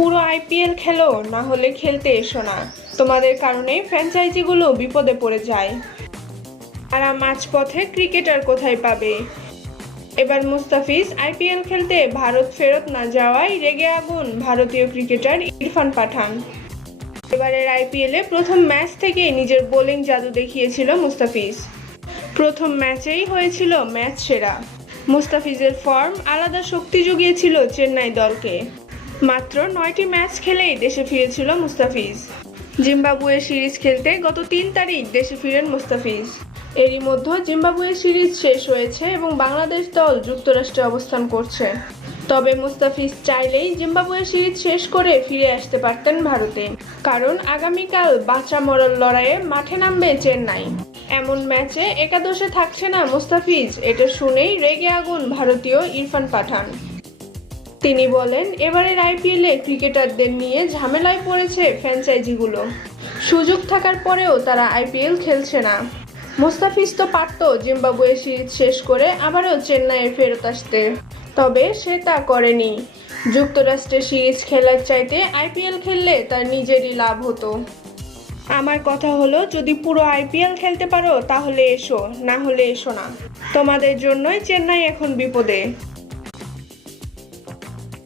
পুরো আইপিএল খেলো, না হলে খেলতে এসো না। তোমাদের কারণে ফ্র্যাঞ্চাইজিগুলো বিপদে পড়ে যায়। তারা মাঝপথে ক্রিকেটার কোথায় পাবে? এবার মুস্তাফিজ আইপিএল খেলতে ভারত ফেরত না যাওয়ায় রেগে আগুন ভারতীয় ক্রিকেটার ইরফান পাঠান। এবারের আইপিএলে প্রথম ম্যাচ থেকেই নিজের বোলিং জাদু দেখিয়েছিল মুস্তাফিজ। প্রথম ম্যাচেই হয়েছিল ম্যাচ সেরা। মুস্তাফিজের ফর্ম আলাদা শক্তি জুগিয়েছিল চেন্নাই দলকে। মাত্র নয়টি ম্যাচ খেলেই দেশে ফিরেছিল মুস্তাফিজ। জিম্বাবুয়ে সিরিজ খেলতে গত তিন তারিখ দেশে ফিরেন মুস্তাফিজ। এরই মধ্যে জিম্বাবুয়ে সিরিজ শেষ হয়েছে এবং বাংলাদেশ দল যুক্তরাষ্ট্রে অবস্থান করছে। তবে মুস্তাফিজ চাইলেই জিম্বাবুয়ে সিরিজ শেষ করে ফিরে আসতে পারতেন ভারতে, কারণ আগামীকাল বাঁচা মরার লড়াইয়ে মাঠে নামবে চেন্নাই। এমন ম্যাচে একাদশে থাকছে না মুস্তাফিজ, এটা শুনেই রেগে আগুন ভারতীয় ইরফান পাঠান। তিনি বলেন, এবারের আইপিএলে ক্রিকেটারদের নিয়ে ঝামেলায় পড়েছে ফ্র্যাঞ্চাইজিগুলো। সুযোগ থাকার পরেও তারা আইপিএল খেলছে না। মুস্তাফিজ তো পারত জিম্বাবুয়ে সিরিজ শেষ করে আবারও চেন্নাইয়ে ফেরত আসতে। তবে সে তা করেনি। যুক্তরাষ্ট্রে সিরিজ খেলার চাইতে আইপিএল খেললে তার নিজেরই লাভ হতো। আমার কথা হলো, যদি পুরো আইপিএল খেলতে পারো, তাহলে এসো, না হলে এসো না। তোমাদের জন্যই চেন্নাই এখন বিপদে।